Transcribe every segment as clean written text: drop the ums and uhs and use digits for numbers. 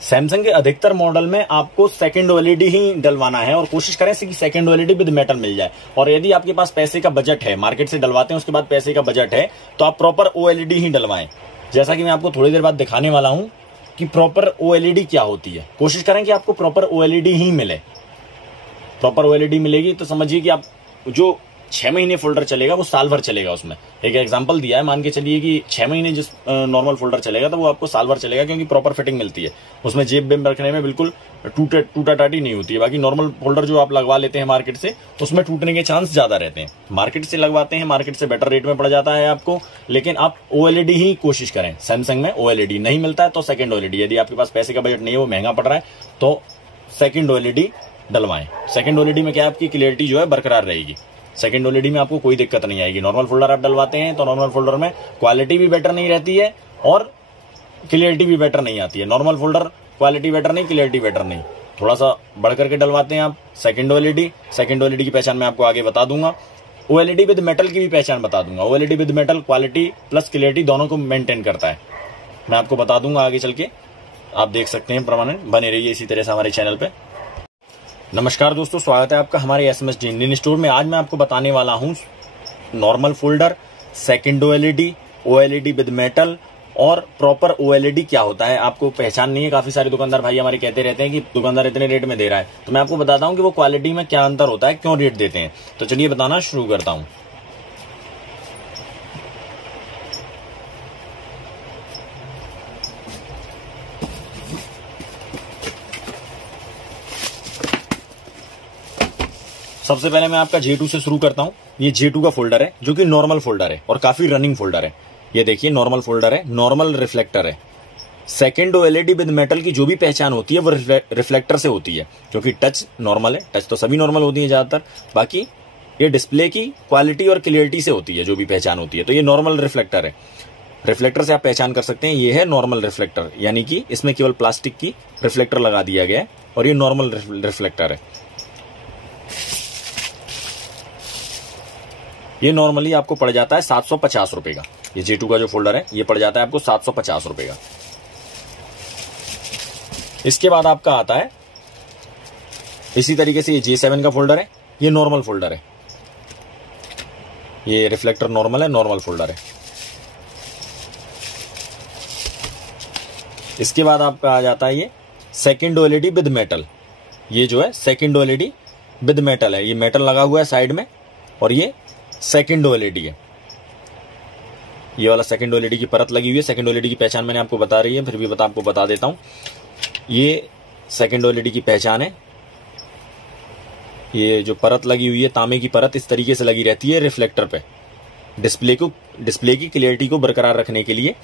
Samsung के अधिकतर model में आपको सेकंड ओएलईडी ही डलवाना है और कोशिश करें कि सेकंड ओएलईडी विद मेटल मिल जाए। और यदि आपके पास पैसे का बजट है, मार्केट से डलवाते हैं उसके बाद पैसे का बजट है, तो आप प्रॉपर ओएलईडी ही डलवाएं। जैसा कि मैं आपको थोड़ी देर बाद दिखाने वाला हूं कि प्रॉपर ओएलईडी क्या होती है। कोशिश करें कि आपको प्रॉपर ओएलईडी ही मिले। प्रॉपर ओएलईडी मिलेगी तो समझिए कि आप जो 6 महीने फोल्डर चलेगा वो साल भर चलेगा। उसमें एक एग्जांपल दिया है, मान के चलिए कि 6 महीने जिस नॉर्मल फोल्डर चलेगा तो वो आपको साल भर चलेगा, क्योंकि प्रॉपर फिटिंग मिलती है। उसमें जेब बेब रखने में बिल्कुल टूटा टाटी नहीं होती है। बाकी नॉर्मल फोल्डर जो आप लगवा लेते हैं मार्केट से, उसमें टूटने के चांस ज्यादा रहते हैं। मार्केट से लगवाते हैं, मार्केट से बेटर रेट में पड़ जाता है आपको, लेकिन आप ओएलईडी ही कोशिश करें। सैमसंग में ओएलईडी नहीं मिलता है तो सेकंड ओएलईडी, यदि आपके पास पैसे का बजट नहीं है, वो महंगा पड़ रहा है, तो सेकंड ओएलईडी डलवाएं। सेकंड ओएलईडी में क्या है, आपकी क्लियरिटी जो है बरकरार रहेगी। सेकंड ओएलईडी में आपको कोई दिक्कत नहीं आएगी। नॉर्मल फोल्डर आप डलवाते हैं तो नॉर्मल फोल्डर में क्वालिटी भी बेटर नहीं रहती है और क्लियरिटी भी बेटर नहीं आती है। नॉर्मल फोल्डर क्वालिटी बेटर नहीं, क्लियरिटी बेटर नहीं, थोड़ा सा बढ़ करके डलवाते हैं आप सेकंड ओएलईडी। सेकंड ओएलईडी की पहचान मैं आपको आगे बता दूंगा। ओएलईडी विद मेटल की भी पहचान बता दूंगा। OLED with metal quality plus clarity दोनों को मेंटेन करता है, मैं आपको बता दूंगा आगे चल के। आप देख सकते हैं, परमानेंट बने रहिए इसी तरह से हमारे चैनल पे। नमस्कार दोस्तों, स्वागत है आपका हमारे एसएमएस इंडियन स्टोर में। आज मैं आपको बताने वाला हूं normal folder, second OLED, OLED with metal और प्रॉपर ओएलईडी क्या होता है। आपको पहचान नहीं है, काफी सारे दुकानदार भाई हमारे कहते रहते हैं कि दुकानदार इतने रेट में दे रहा है, तो मैं आपको बताता हूं कि वो क्वालिटी में क्या अंतर होता है, क्यों रेट देते हैं। तो चलिए बताना शुरू करता हूं। सबसे पहले मैं आपका J2 से शुरू करता हूं। ये J2 का फोल्डर है जो कि नॉर्मल फोल्डर है और काफी रनिंग फोल्डर है। ये देखिए नॉर्मल फोल्डर है, नॉर्मल रिफ्लेक्टर है। सेकंड ओएलईडी विद मेटल की जो भी पहचान होती है वो रिफ्लेक्टर से होती है, क्योंकि टच नॉर्मल है। टच तो सभी नॉर्मल होती है ज्यादातर, बाकी ये डिस्प्ले की क्वालिटी और क्लियरिटी से होती है जो भी पहचान होती है। तो ये नॉर्मल रिफ्लेक्टर है। रिफ्लेक्टर से आप पहचान कर सकते हैं, ये है नॉर्मल रिफ्लेक्टर, यानी कि इसमें केवल प्लास्टिक की रिफ्लेक्टर लगा दिया गया है और ये नॉर्मल रिफ्लेक्टर है। ये नॉर्मली आपको पड़ जाता है 750 रुपए का। ये J2 का जो फोल्डर है ये पड़ जाता है आपको 750 रुपए का। इसके बाद आपका आता है इसी तरीके से ये J7 का फोल्डर है। ये नॉर्मल फोल्डर है, ये रिफ्लेक्टर नॉर्मल है, नॉर्मल फोल्डर है। इसके बाद आपका आ जाता है ये सेकंड ओएलईडी विद मेटल। ये जो है सेकंड ओएलईडी विद मेटल है, ये मेटल लगा हुआ है साइड में और ये सेकंड ओएलईडी है। ये वाला सेकंड ओएलईडी की परत लगी हुई है। सेकंड ओएलईडी की पहचान मैंने आपको बता रही है, फिर भी आपको बता देता हूं। ये सेकंड ओएलईडी की पहचान है। ये जो परत लगी हुई है, तांबे की परत, इस तरीके से लगी रहती है रिफ्लेक्टर पे। डिस्प्ले की क्लियरिटी को बरकरार रखने के लिए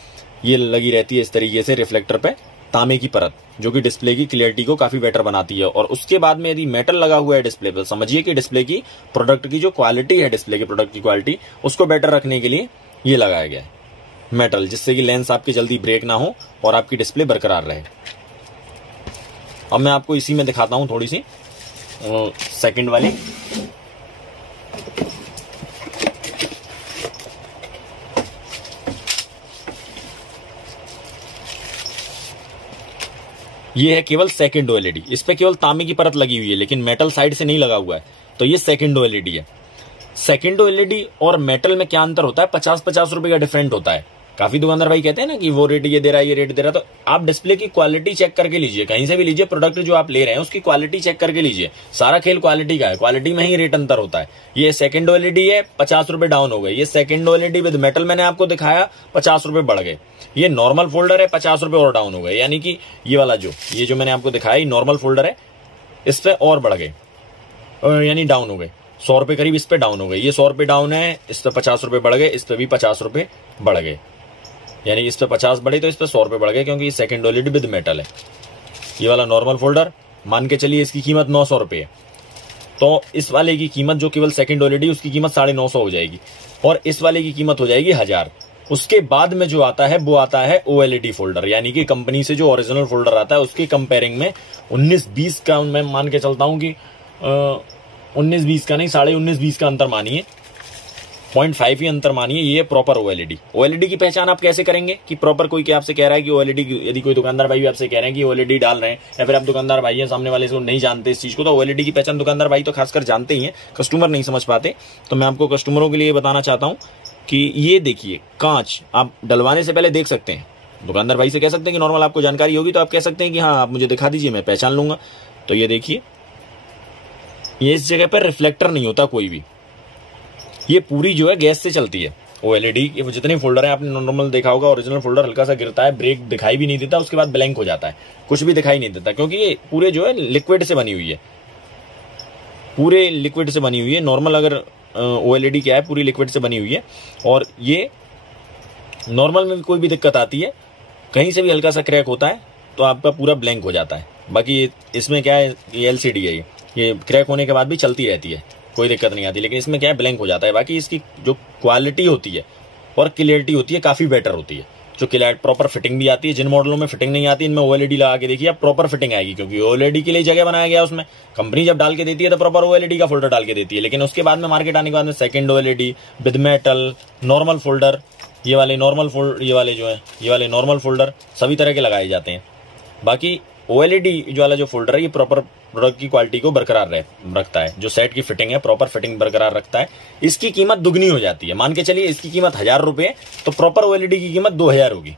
ये लगी रहती है इस तरीके से रिफ्लेक्टर पे तांबे की परत, जो कि डिस्प्ले की क्लियरिटी को काफी बेटर बनाती है। और उसके बाद में यदि मेटल लगा हुआ है डिस्प्ले पर, समझिए कि डिस्प्ले की प्रोडक्ट की जो क्वालिटी है, डिस्प्ले के प्रोडक्ट की क्वालिटी, उसको बेटर रखने के लिए ये लगाया गया है मेटल, जिससे कि लेंस आपकी जल्दी ब्रेक ना हो और आपकी डिस्प्ले बरकरार रहे। अब मैं आपको इसी में दिखाता हूं थोड़ी सी सेकंड वाली। ये है केवल सेकंड ओएलईडी। इस पे केवल तांबे की परत लगी हुई है, लेकिन मेटल साइड से नहीं लगा हुआ है, तो ये सेकंड ओएलईडी है। सेकंड ओएलईडी और मेटल में क्या अंतर होता है? 50-50 रुपए का डिफरेंट होता है। काफी दुकानदार भाई कहते हैं ना कि वो रेट ये दे रहा है, ये रेट दे रहा है, तो आप डिस्प्ले की क्वालिटी चेक करके लीजिए। कहीं से भी लीजिए, प्रोडक्ट जो आप ले रहे हैं उसकी क्वालिटी चेक करके लीजिए। सारा खेल क्वालिटी का है, क्वालिटी में ही रेट अंतर होता है। ये सेकंड ओएलईडी है, 50 रुपए डाउन हो गए। ये सेकंड ओएलईडी विद मेटल मैंने आपको दिखाया, 50 रुपए बढ़ गए। ये नॉर्मल फोल्डर है, 50 रुपए और डाउन हो गए। यानी कि ये वाला ये जो मैंने आपको दिखाया, ये नॉर्मल फोल्डर है, इस पे और बढ़ गए, यानी डाउन हो गए। 100 रुपए करीब इस पे डाउन हो गए। ये 100 रुपए डाउन है, इस पे 50 रुपए बढ़ गए, इस पे भी 50 रुपए बढ़ गए। यानी इस पे 50 बढ़े तो इस पे 100 रुपए बढ़ गए, क्योंकि ये सेकंड ओएलईडी विद मेटल है। ये वाला नॉर्मल फोल्डर, मान के चलिए इसकी कीमत 900 रुपए है, तो इस वाले की कीमत जो केवल सेकंड ओएलईडी, उसकी कीमत 950 हो जाएगी और इस वाले की कीमत हो जाएगी 1000। उसके बाद में जो आता है वो आता है ओएलईडी फोल्डर, यानी कि कंपनी से जो ओरिजिनल फोल्डर आता है उसके कंपेयरिंग में 19-20 का मैं मान के चलता हूं कि 19-20 का नहीं, 19.5-20 का अंतर मानिए। 0.5 ही अंतर मानिए, ये प्रॉपर ओएलईडी। ओएलईडी की पहचान आप कैसे करेंगे कि प्रॉपर कोई क्या आपसे कह रहा है कि ओएलईडी, यदि कोई दुकानदार भाई आपसे कह रहे हैं कि ओएलईडी डाल रहे हैं, या फिर आप दुकानदार भाई हैं सामने वाले से नहीं जानते इस चीज को, तो ओएलईडी की पहचान दुकानदार भाई तो खासकर जानते ही हैं, कस्टमर नहीं समझ पाते। तो मैं आपको कस्टमरों के लिए बताना चाहता हूं कि ये देखिए कांच आप डलवाने से पहले देख सकते हैं। दुकानदार भाई से कह सकते हैं कि नॉर्मल आपको जानकारी होगी तो आप कह सकते हैं कि हाँ आप मुझे दिखा दीजिए, मैं पहचान लूंगा। तो ये देखिए, ये इस जगह पर रिफ्लेक्टर नहीं होता कोई भी, ये पूरी जो है गैस से चलती है ओएलईडी। जितने फोल्डर है आपने नॉर्मल देखा होगा, ओरिजिनल फोल्डर हल्का सा गिरता है, ब्रेक दिखाई भी नहीं देता, उसके बाद ब्लैंक हो जाता है, कुछ भी दिखाई नहीं देता, क्योंकि ये पूरे जो है लिक्विड से बनी हुई है, पूरे लिक्विड से बनी हुई है। नॉर्मल अगर ओएलईडी क्या है, पूरी लिक्विड से बनी हुई है। और ये नॉर्मल में भी कोई भी दिक्कत आती है, कहीं से भी हल्का सा क्रैक होता है तो आपका पूरा ब्लैंक हो जाता है। बाकी इसमें क्या है, ये एलसीडी है, ये क्रैक होने के बाद भी चलती रहती है, कोई दिक्कत नहीं आती, लेकिन इसमें क्या है ब्लैंक हो जाता है। बाकी इसकी जो क्वालिटी होती है और क्लियरिटी होती है काफी बेटर होती है, जो क्लियर प्रॉपर फिटिंग भी आती है। जिन मॉडलों में फिटिंग नहीं आती, इनमें ओएलईडी लगा के देखिए आप, प्रॉपर फिटिंग आएगी, क्योंकि ओएलईडी के लिए जगह बनाया गया उसमें। कंपनी जब डाल के देती है तो प्रॉपर ओएलईडी का फोल्डर डाल के देती है, लेकिन उसके बाद में मार्केट आने के बाद में second OLED with metal, normal folder, ये वाले नॉर्मल फोल्डर, ये वाले जो है ये वाले नॉर्मल फोल्डर सभी तरह के लगाए जाते हैं। बाकी ओएलईडी वाला जो फोल्डर है ये प्रॉपर प्रोडक्ट की क्वालिटी को बरकरार रखता है, जो सेट की फिटिंग है प्रॉपर फिटिंग बरकरार रखता है। इसकी कीमत दुगनी हो जाती है, मान के चलिए इसकी कीमत 1000 रुपए, तो प्रॉपर ओएलईडी की कीमत 2000 होगी।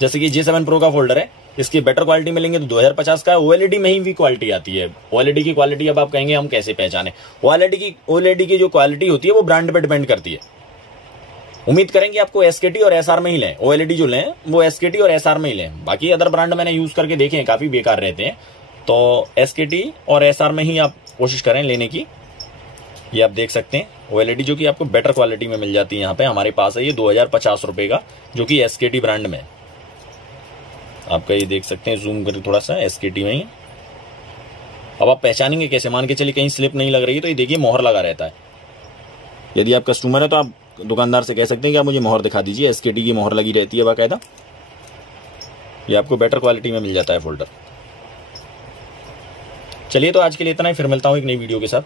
जैसे कि J7 Pro का फोल्डर है, इसकी बेटर क्वालिटी में लेंगे तो 2050 का है। ओएलईडी में ही भी क्वालिटी आती है। ओएलईडी की क्वालिटी अब आप कहेंगे हम कैसे पहचाने, ओएलईडी की जो क्वालिटी होती है वो ब्रांड पे डिपेंड करती है। उम्मीद करेंगे आपको एसकेटी और एसआर में ही लें, ओएलईडी जो लें वो एसकेटी और एसआर में ही लें। बाकी अदर ब्रांड मैंने यूज करके देखे हैं, काफी बेकार रहते हैं, तो एसकेटी और एसआर में ही आप कोशिश करें लेने की। ये आप देख सकते हैं ओएलईडी जो कि आपको बेटर क्वालिटी में मिल जाती है। यहाँ पे हमारे पास है ये 2050 रुपए का, जो कि एसकेटी ब्रांड में आपका, ये देख सकते हैं, जूम करके थोड़ा सा, एसकेटी में ही। अब आप पहचानेंगे कैसे, मान के चलिए कहीं स्लिप नहीं लग रही है तो ये देखिए मोहर लगा रहता है। यदि आप कस्टमर है तो आप दुकानदार से कह सकते हैं कि आप मुझे मोहर दिखा दीजिए, एसकेटी की मोहर लगी रहती है बाकायदा। ये आपको बेटर क्वालिटी में मिल जाता है फोल्डर। चलिए तो आज के लिए इतना ही, फिर मिलता हूं एक नई वीडियो के साथ।